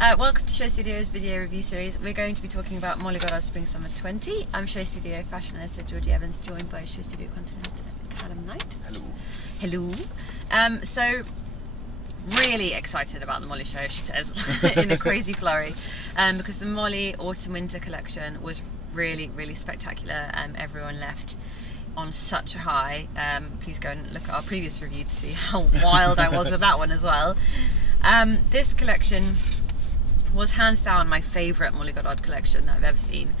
Welcome to Show Studio's video review series. We're going to be talking about Molly Goddard Spring Summer 20. I'm Show Studio fashion editor Georgina Evans, joined by Show Studio content editor Calum Knight. Hello. So really excited about the Molly show, she says, in a crazy flurry, because the Molly Autumn Winter collection was really spectacular. Everyone left on such a high. Please go and look at our previous review to see how wild I was with that one as well. This collection was hands down my favourite Molly Goddard collection that I've ever seen,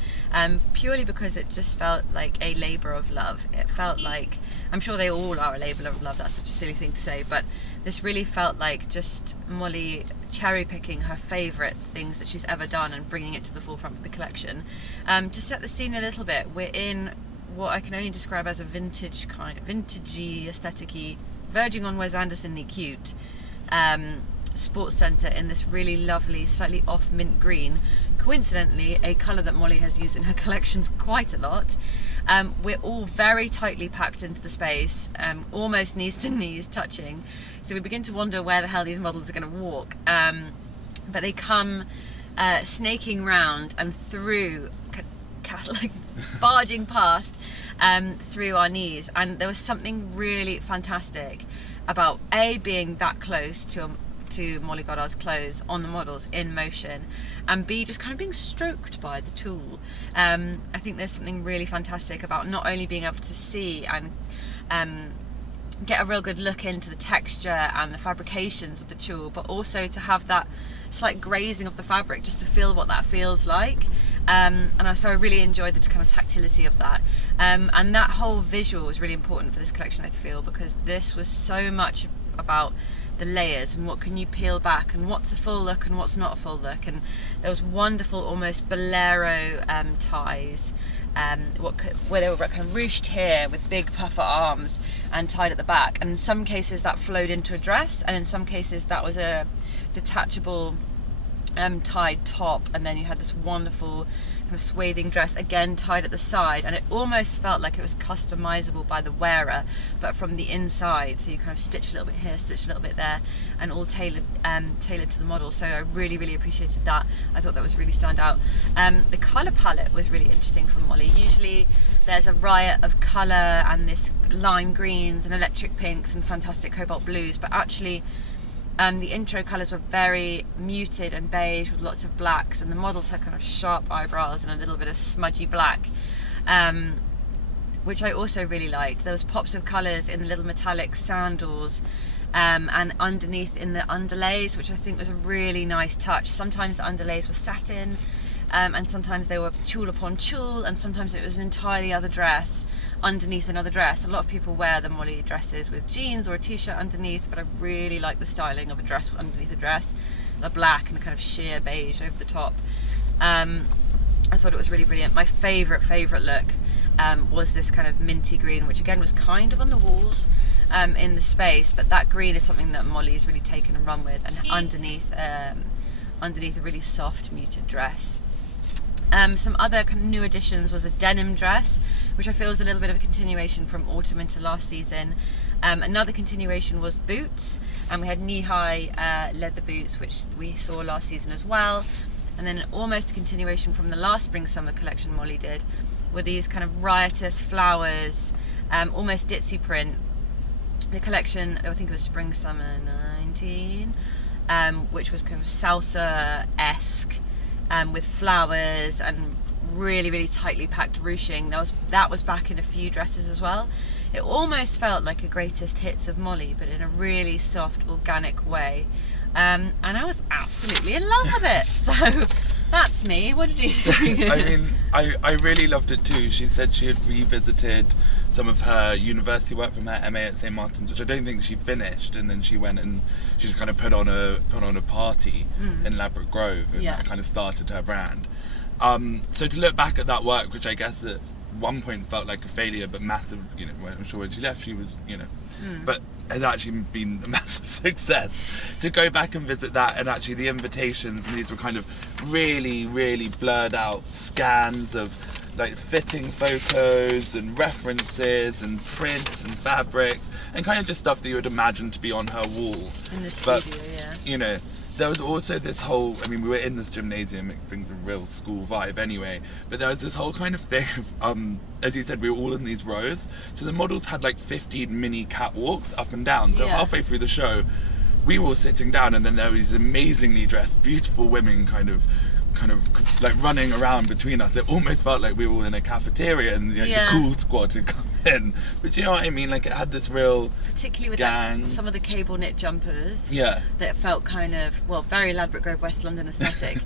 purely because it just felt like a labour of love. It felt like, I'm sure they all are a labour of love, that's such a silly thing to say, but this really felt like just Molly cherry picking her favourite things that she's ever done and bringing it to the forefront of the collection. To set the scene a little bit, we're in what I can only describe as a vintagey, aesthetic-y, verging on Wes Anderson-y cute sports centre in this really lovely, slightly off mint green, coincidentally a colour that Molly has used in her collections quite a lot. We're all very tightly packed into the space, almost knees to knees touching, so we begin to wonder where the hell these models are going to walk, but they come snaking round and through, like barging past through our knees, and there was something really fantastic about A, being that close to Molly Goddard's clothes on the models in motion, and B, just kind of being stroked by the tool. I think there's something really fantastic about not only being able to see and get a real good look into the texture and the fabrications of the tulle, but also to have that slight grazing of the fabric, just to feel what that feels like. So I really enjoyed the kind of tactility of that. And that whole visual was really important for this collection, I feel, because this was so much about the layers and what can you peel back and what's a full look and what's not a full look. And there was wonderful, almost bolero ties, where they were kind of ruched here with big puffer arms and tied at the back. And in some cases that flowed into a dress, and in some cases that was a detachable tied top, and then you had this wonderful kind of swathing dress again tied at the side, and it almost felt like it was customizable by the wearer, but from the inside. So you kind of stitch a little bit here, stitch a little bit there, and all tailored to the model. So I really appreciated that. I thought that was really stand out. The colour palette was really interesting for Molly. Usually there's a riot of colour and this lime greens and electric pinks and fantastic cobalt blues, but actually the intro colours were very muted and beige with lots of blacks, and the models had kind of sharp eyebrows and a little bit of smudgy black, which I also really liked. There was pops of colours in the little metallic sandals, and underneath in the underlays, which I think was a really nice touch. Sometimes the underlays were satin, and sometimes they were tulle upon tulle, and sometimes it was an entirely other dress underneath another dress. A lot of people wear the Molly dresses with jeans or a t-shirt underneath, but I really like the styling of a dress underneath a dress, the black and the kind of sheer beige over the top. I thought it was really brilliant. My favourite look was this kind of minty green, which again was kind of on the walls in the space, but that green is something that Molly's really taken and run with, and underneath a really soft muted dress. Some other kind of new additions was a denim dress, which I feel is a little bit of a continuation from autumn into last season. Another continuation was boots, and we had knee-high leather boots, which we saw last season as well. And then almost a continuation from the last spring-summer collection Molly did, were these kind of riotous flowers, almost ditzy print. The collection, I think it was spring-summer 19, which was kind of salsa-esque, with flowers and really tightly packed ruching. That was back in a few dresses as well. It almost felt like a greatest hits of Molly, but in a really soft, organic way. And I was absolutely in love with it. So that's me. What did you think? I mean, I really loved it too. She said she had revisited some of her university work from her MA at St Martin's, which I don't think she finished, and then she went and she just kind of put on a party in Ladbroke Grove, and that kind of started her brand. So to look back at that work, which I guess at one point felt like a failure, but massive, I'm sure when she left she was, but has actually been a massive success. To go back and visit that, and actually the invitations, and these were kind of really blurred out scans of like fitting photos and references and prints and fabrics and kind of just stuff that you would imagine to be on her wall in the studio, but, there was also this whole, I mean, we were in this gymnasium, it brings a real school vibe anyway, but there was this whole kind of thing of, as you said, we were all in these rows, so the models had like 15 mini catwalks up and down, so halfway through the show, we were all sitting down, and then there were these amazingly dressed, beautiful women kind of like running around between us. It almost felt like we were all in a cafeteria and the cool squad had come in. But you know what I mean? Like, it had this real particularly with gang. Some of the cable knit jumpers. Yeah. That felt kind of, well, very Ladbroke Grove, West London aesthetic,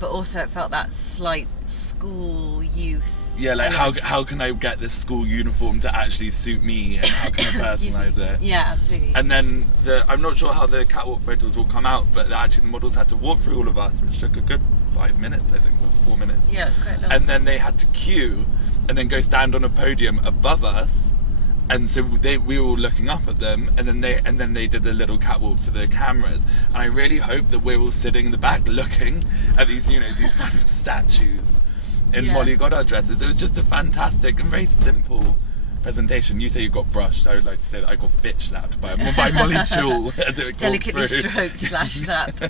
but also it felt that slight school youth. Yeah, like how can I get this school uniform to actually suit me, and how can I personalise it? Yeah, absolutely. And then I'm not sure how the catwalk photos will come out, but actually the models had to walk through all of us, which took a good 5 minutes, I think, or 4 minutes. Yeah, it was quite long. And then they had to queue and then go stand on a podium above us, and so we were all looking up at them, and then they did the little catwalk for the cameras. And I really hope that we're all sitting in the back looking at these, you know, these kind of statues in Molly Goddard dresses. It was just a fantastic and very simple presentation. You say you got brushed. I would like to say that I got bitch slapped by Molly Tulle as it delicately through. stroked / slapped.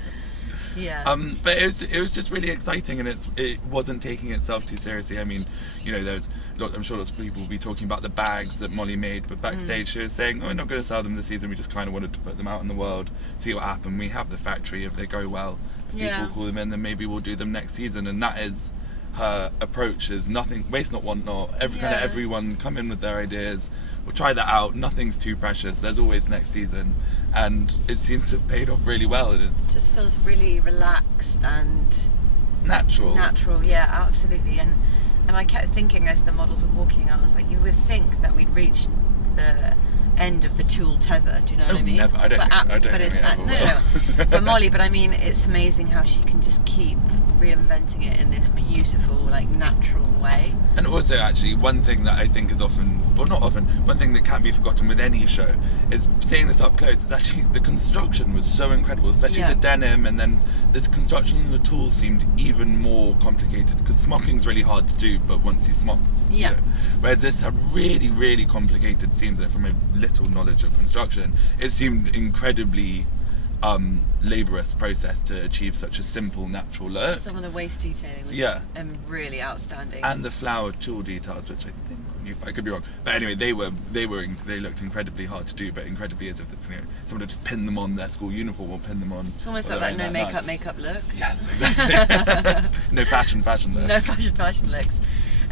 Yeah. But it was just really exciting, and it wasn't taking itself too seriously. I mean, you know, I'm sure lots of people will be talking about the bags that Molly made, but backstage she was saying, we're not going to sell them this season, we just kind of wanted to put them out in the world, see what happened. We have the factory, if they go well, if people call them in, then maybe we'll do them next season. And that is her approach, is nothing, waste not, want not. Everyone come in with their ideas, we'll try that out, nothing's too precious, there's always next season. And it seems to have paid off really well, and it just feels really relaxed and natural, yeah, absolutely. And I kept thinking as the models were walking, I was like, you would think that we'd reached the end of the tulle tether, do you know what I mean? Never. I don't think no, for Molly, but I mean, it's amazing how she can just keep reinventing it in this beautiful, like, natural way. And also, actually, one thing that I think is one thing that can't be forgotten with any show is seeing this up close, is actually the construction was so incredible, especially the denim, and then the construction and the tools seemed even more complicated, because smocking's really hard to do, but once you smock, you know. Whereas this had really, really complicated seams, and from a little knowledge of construction, it seemed incredibly laborious process to achieve such a simple, natural look. Some of the waist detailing was really outstanding, and the flowered tulle details, which I think I could be wrong, but anyway, they looked incredibly hard to do, but incredibly as if someone had just pinned them on their school uniform, or pinned them on. It's almost like that no makeup look. Yes, exactly. No fashion looks. No fashion looks.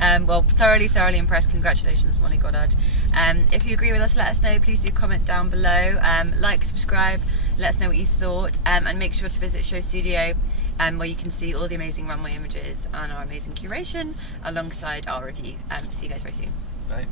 Well, thoroughly impressed. Congratulations, Molly Goddard. If you agree with us, let us know. Please do comment down below. Like, subscribe, let us know what you thought, and make sure to visit Show Studio, where you can see all the amazing runway images and our amazing curation alongside our review. See you guys very soon. Bye.